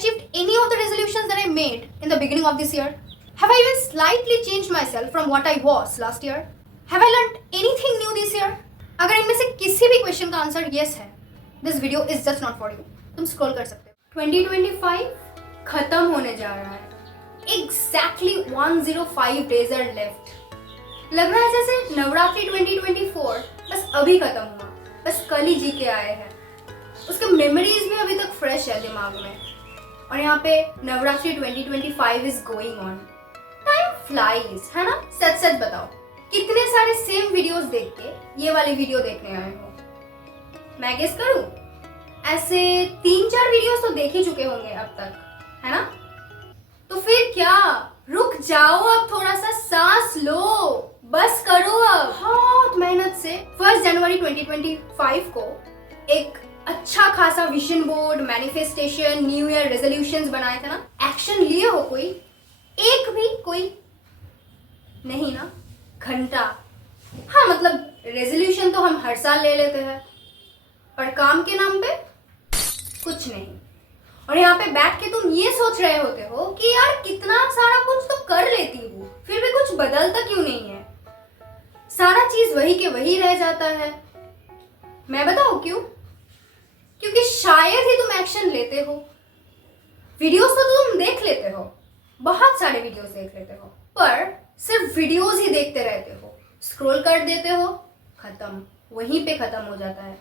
achieved any of the resolutions that I made in the beginning of this year? Have I even slightly changed myself from what I was last year? Have I learned anything new this year? अगर इनमें से किसी भी question का answer yes है, this video is just not for you. तुम scroll कर सकते हो। 2025 खत्म होने जा रहा है। Exactly 105 days are left. लग रहा है जैसे नवरात्रि 2024 बस अभी खत्म हुआ, बस कल ही जी के आए हैं। उसके मेमोरीज भी अभी तक फ्रेश है दिमाग में। और यहाँ पे Navratri 2025 is going on. Time flies, है ना? सच सच बताओ, कितने सारे सेम वीडियोस देख के ये वाली वीडियो देखने आए हो? मैं गेस करूं? ऐसे 3-4 वीडियोस तो देख ही चुके होंगे अब तक, है ना? तो फिर क्या, रुक जाओ, अब थोड़ा सा सांस लो, बस करो अब। बहुत मेहनत से 1 जनवरी 2025 को एक अच्छा खासा vision board, manifestation, new year resolutions बनाए थे ना? एक्शन लिए हो कोई? एक भी कोई नहीं ना? घंटा। हाँ, मतलब रेजोल्यूशन तो हम हर साल ले लेते हैं, पर काम के नाम पे कुछ नहीं। और यहाँ पे बैठ के तुम ये सोच रहे होते हो कि यार कितना सारा कुछ तो कर लेती हूँ, फिर भी कुछ बदलता क्यों नहीं है? सारा चीज वही के वही रह जाता है। मैं बताऊँ क्यों? क्योंकि शायद ही तुम एक्शन लेते हो। वीडियोस तो तुम देख लेते हो, बहुत सारे वीडियोस देख लेते हो, पर सिर्फ वीडियोस ही देखते रहते हो, स्क्रॉल कर देते हो, खत्म, वहीं पे खत्म हो जाता है।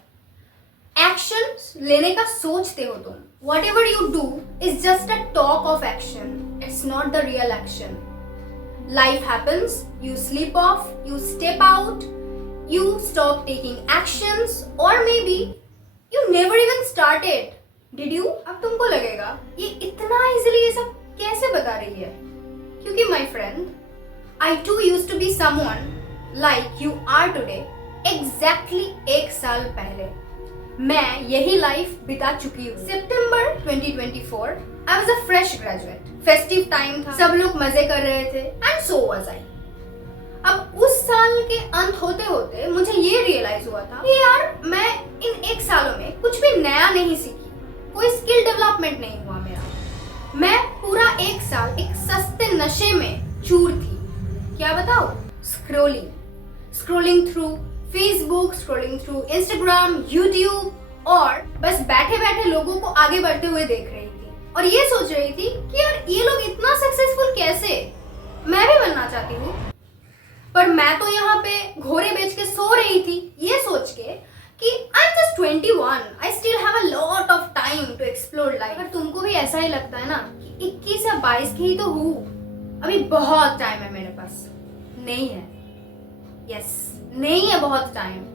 एक्शन लेने का सोचते हो तुम। Whatever you do is just a talk of action. It's not the real action. Life happens, you sleep off, you step out, you stop taking actions, or maybe you never even started. Did you? अब तुमको लगेगा ये इतना easily ये सब कैसे बता रही है? क्योंकि my friend, I too used to be someone like you are today. Exactly 1 साल पहले मैं यही लाइफ बिता चुकी हूँ। सितंबर 2024, I was a fresh graduate. Festive time था, सब लोग मजे कर रहे थे, and so was I. अब उस साल के अंत होते होते मुझे ये रियलाइज हुआ था कि यार मैं इन 1 सालों में कुछ भी नया नहीं सीखी, कोई स्किल डेवलपमेंट नहीं हुआ मेरा। मैं पूरा 1 साल एक सस्ते नशे में चूर थी। क्या बताओ? Scrolling through Facebook, scrolling through Instagram, YouTube, और बस बैठे बैठे लोगों को आगे बढ़ते हुए देख रही थी और ये सोच रही थी कि यार ये लोग इतना सक्सेसफुल कैसे, मैं भी बनना चाहती हूँ। पर मैं तो यहाँ पे घोड़े बेच के सो रही थी, ये सोच के कि I'm just 21, I still have a lot of time to explore life। अगर तुमको भी ऐसा ही लगता है ना कि 21 या 22 की ही तो हूँ, अभी बहुत टाइम है मेरे पास। नहीं है, यस, नहीं है बहुत टाइम।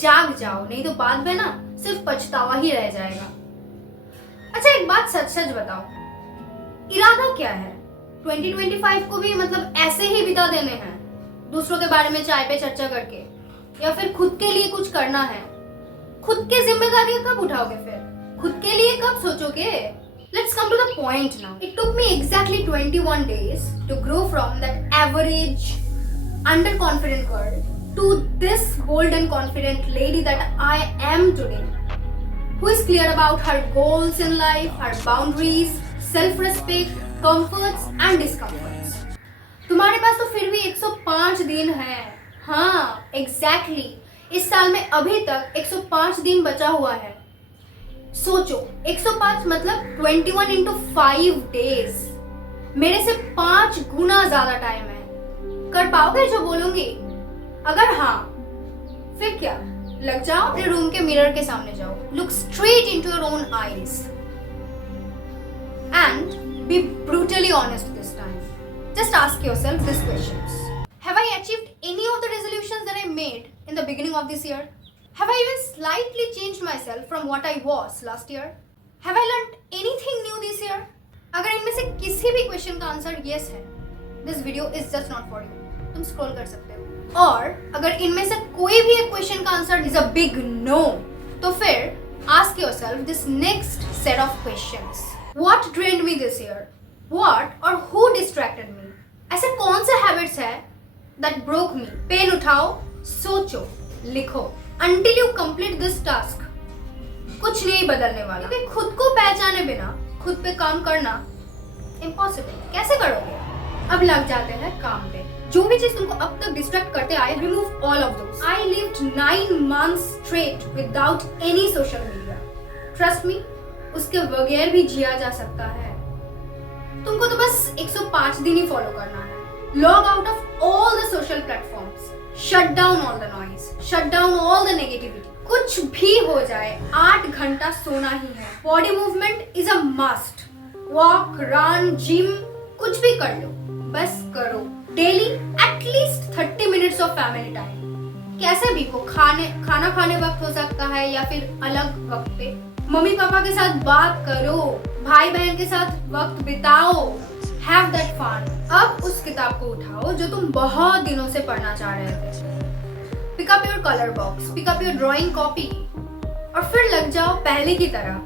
जाग जाओ, नहीं तो बाद में ना सिर्फ पछतावा ही रह जाएगा। अच्छा, एक बात सच सच बताओ, इरादा क्या है? 2025 को भी मतलब ऐसे ही बिता देने हैं, दूसरों के बारे में चाय पे चर्चा करके, या फिर खुद के लिए कुछ करना है? खुद की जिम्मेदारी कब उठाओगे फिर? खुद के लिए कब सोचोगे? Let's come to the point now. It took me exactly 21 days to grow from that average, underconfident girl to this bold and confident lady that I am today, who is clear about her goals in life, her boundaries, self-respect, comforts and discomforts. तुम्हारे पास तो फिर भी 105 दिन है। हाँ, exactly. इस साल में अभी तक 105 दिन बचा हुआ है। सोचो, 105 मतलब 21 into 5 days। मेरे से 5 गुना ज्यादा टाइम है। कर पाओगे जो बोलूंगी? अगर हाँ, फिर क्या, लग जाओ अपने रूम के मिरर के सामने, जाओ, look straight into your own eyes and B brutally honest this time. Just ask yourself this questions. Have I achieved any of the resolutions that I made in the beginning of this year? Have I even slightly changed myself from what I was last year? Have I learned anything new this year? अगर इनमें से किसी भी question का answer yes है, this video is just not for you. तुम scroll कर सकते हो। और अगर इनमें से कोई भी एक क्वेश्चन का answer is a big no, तो फिर ask yourself this next set of questions. What drained me this year? What और हु डिस्ट्रैक्टेड मी? ऐसे कौन से हैबिट्स है दैट ब्रोक मी? पेन उठाओ, सोचो, लिखो, until you complete this task कुछ नहीं बदलने वाला, क्योंकि खुद को पहचाने बिना खुद पे काम करना इम्पॉसिबल, कैसे करोगे? अब लग जाते हैं काम पे। जो भी चीज तुमको अब तक डिस्ट्रैक्ट करते आए, remove all of those. I lived 9 months straight without any social media. Trust me, उसके बगैर भी जिया जा सकता है। तुमको तो बस 105 दिन ही फॉलो करना है। Log out of all the social platforms, shut down all the noise, shut down all the negativity. कुछ भी हो जाए, 8 घंटा सोना ही है। Body movement is a must. Walk, run, gym, कुछ भी कर लो, बस करो। Daily at least 30 minutes of family time. कैसे भी हो, खाना खाने वक्त हो सकता है या फिर अलग वक्त पे। मम्मी पापा के साथ बात करो, भाई बहन के साथ वक्त बिताओ, हैव दैट फन। अब उस किताब को उठाओ जो तुम बहुत दिनों से पढ़ना चाह रहे थे। Pick up your colour box, pick up your drawing copy और फिर लग जाओ पहले की तरह।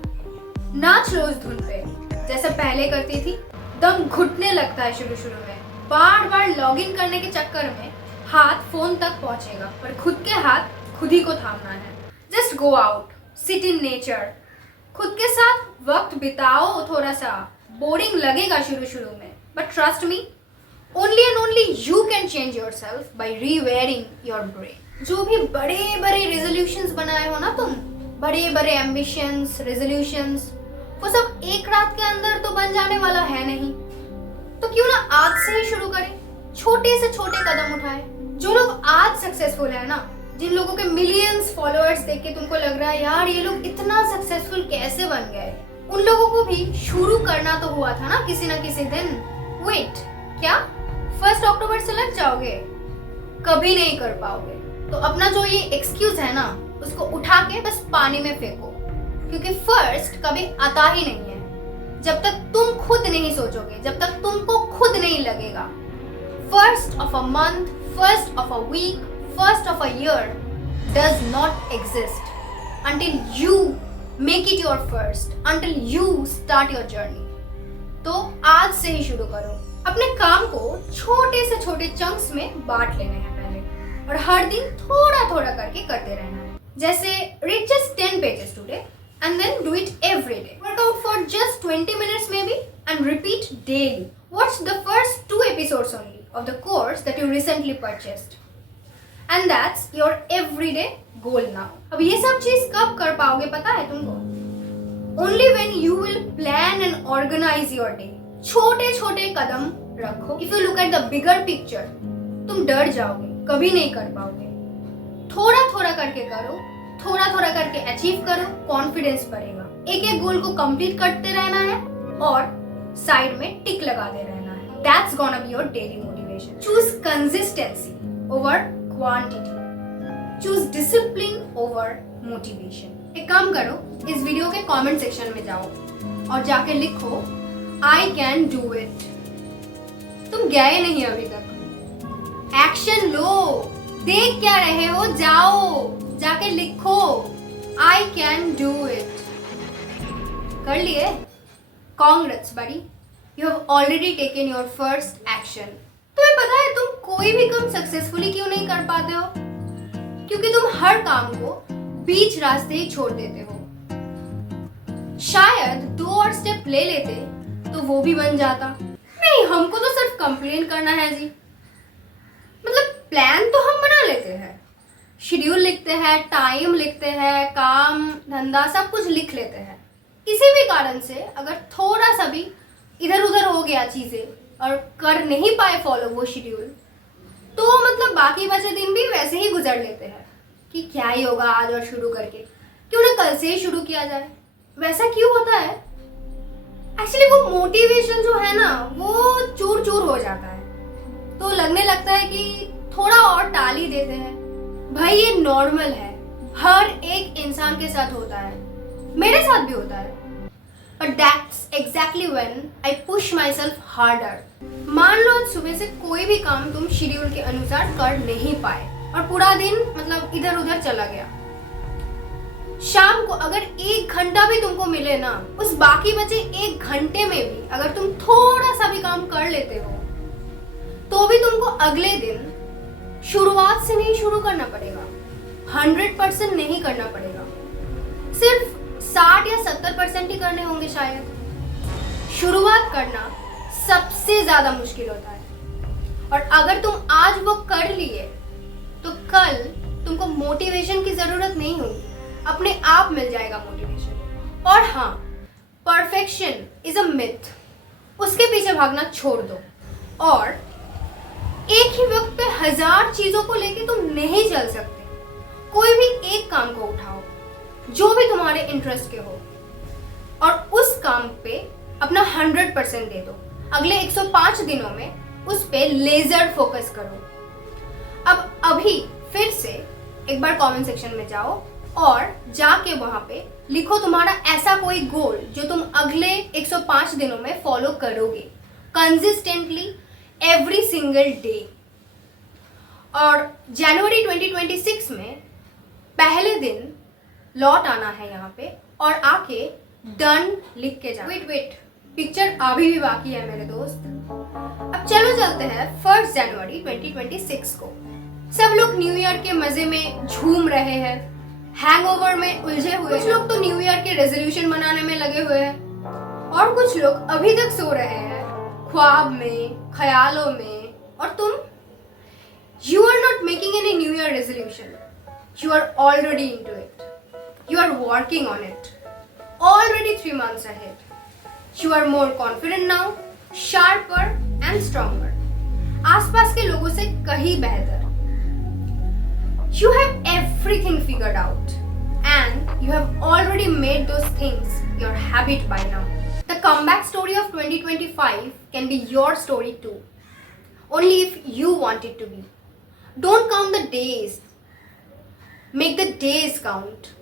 नाच रोज धुन पे जैसे पहले करती थी। दम घुटने लगता है शुरू शुरू में। बार बार लॉग इन करने के चक्कर में हाथ फोन तक पहुंचेगा, पर खुद के हाथ खुद ही को थामना है। Just go out, sit in nature, खुद के साथ वक्त बिताओ। थोड़ा सा बोरिंग लगेगा शुरू शुरू में, but trust me, only and only you can change yourself by rewiring your brain. जो भी बड़े बड़े रेजोल्यूशंस बनाए हो ना तुम, बड़े बड़े एम्बिशंस, रेजोल्यूशंस, वो सब एक रात के अंदर तो बन जाने वाला है नहीं। तो क्यों ना आज से ही शुरू करें, छोटे से छोटे कदम उठाएं। जो लोग आज सक्सेसफुल है ना, जिन लोगों के मिलियंस फॉलोअर्स देख के तुमको लग रहा है यार ये लोग इतना सक्सेसफुल कैसे बन गए, उन लोगों को भी शुरू करना तो हुआ था ना किसी ना किसी दिन। वेट, क्या 1 अक्टूबर से लग जाओगे? कभी नहीं कर पाओगे। तो अपना जो ये एक्सक्यूज है ना, उसको उठा के बस पानी में फेंको, क्योंकि फर्स्ट कभी आता ही नहीं है। जब तक तुम खुद नहीं सोचोगे, जब तक तुमको खुद नहीं लगेगा। First of a month, first of a week, first of a year does not exist until you make it your first, until you start your journey. तो आज से ही शुरू करो। अपने काम को छोटे से छोटे चंक्स में बांट लेने हैं पहले, और हर दिन थोड़ा थोड़ा करके करते रहना है। जैसे read just 10 pages today and then do it every day. Work out for just 20 minutes maybe and repeat daily. Watch the first 2 episodes only of the course that you recently purchased. And that's your everyday goal now. अब ये सब चीज कब कर पाओगे पता है तुमको? Only when you will plan and organize your day. छोटे छोटे कदम रखो। If you look at the bigger picture, तुम डर जाओगे, कभी नहीं कर पाओगे। थोड़ा थोड़ा करके करो, थोड़ा थोड़ा करके अचीव करो, कॉन्फिडेंस बढ़ेगा। एक एक गोल को कंप्लीट करते रहना है और साइड में टिक लगाते रहना है। That's gonna be your daily motivation. Choose consistency over quantity. Choose discipline over motivation. एक काम करो, इस वीडियो के कमेंट सेक्शन में जाओ और जाके लिखो I can do it. तुम गए नहीं अभी तक, एक्शन लो। देख क्या रहे हो, जाओ, जाके लिखो I can do it. कर लिए? Congrats buddy, you have already taken your first action. तुम्हें पता है तुम कोई भी काम सक्सेसफुली क्यों नहीं कर पाते हो? क्योंकि तुम हर काम को बीच रास्ते ही छोड़ देते हो। शायद 2 और स्टेप ले लेते तो वो भी बन जाता। नहीं, हमको तो सिर्फ कंप्लेन करना है जी। मतलब प्लान तो हम बना लेते हैं, शेड्यूल लिखते हैं, टाइम लिखते हैं, काम धंधा सब कुछ लिख लेते हैं। किसी भी कारण से अगर थोड़ा सा भी इधर उधर हो गया चीजें और कर नहीं पाए फॉलो वो शेड्यूल, तो मतलब बाकी बचे दिन भी वैसे ही गुजर लेते हैं कि क्या ही होगा आज और शुरू करके, क्यों ना कल से ही शुरू किया जाए। वैसा क्यों होता है? एक्चुअली वो मोटिवेशन जो है ना वो चूर चूर हो जाता है, तो लगने लगता है कि थोड़ा और टाल ही देते हैं। भाई ये नॉर्मल है, हर एक इंसान के साथ होता है, मेरे साथ भी होता है। But that's exactly when I push myself harder. मान लो सुबह से कोई भी काम तुम शेड्यूल के अनुसार कर नहीं पाए और पूरा दिन मतलब इधर उधर चला गया। शाम को अगर 1 घंटा भी तुमको मिले ना, उस बाकी बचे 1 घंटे में भी अगर तुम थोड़ा सा भी काम कर लेते हो, तो भी तुमको अगले दिन शुरुआत से नहीं शुरू करना पड़ेगा, 100% नहीं करना पड़ेगा, सिर्फ 60 या 70% ही करने होंगे शायद। शुरुआत करना सबसे ज्यादा मुश्किल होता है, और अगर तुम आज वो कर लिए तो कल तुमको मोटिवेशन की जरूरत नहीं होगी, अपने आप मिल जाएगा मोटिवेशन। और हाँ, परफेक्शन इज अ मिथ, उसके पीछे भागना छोड़ दो और एक ही वक्त पे 1000 चीजों को लेके तुम नहीं चल सकते। कोई भी एक काम को उठाओ जो भी तुम्हारे इंटरेस्ट के हो और उस काम पे अपना 100% दे दो। अगले 105 दिनों में उस पे लेजर फोकस करो। अब अभी फिर से एक बार कमेंट सेक्शन में जाओ और जाके वहां पे लिखो तुम्हारा ऐसा कोई गोल जो तुम अगले 105 दिनों में फॉलो करोगे कंसिस्टेंटली एवरी सिंगल डे। और जनवरी 2026 में पहले दिन लौट आना है यहाँ पे और आके डन लिख के जाओ। वेट, पिक्चर अभी भी बाकी है मेरे दोस्त। अब चलो चलते हैं 1 जनवरी 2026 को। सब लोग न्यू ईयर के मजे में झूम रहे हैं, हैंगओवर में उलझे हुए। कुछ लोग तो न्यू ईयर के रेजोल्यूशन बनाने में लगे हुए हैं और कुछ लोग अभी तक सो रहे हैं ख्वाब में, ख्यालों में। और तुम, you are not making any new year resolution, you are already into it, you are working on it already 3 months ahead. You are more confident now, sharper and stronger. आसपास के लोगों से कहीं बेहतर। You have everything figured out and you have already made those things your habit by now. The comeback story of 2025 can be your story too, only if you want it to be. Don't count the days, make the days count.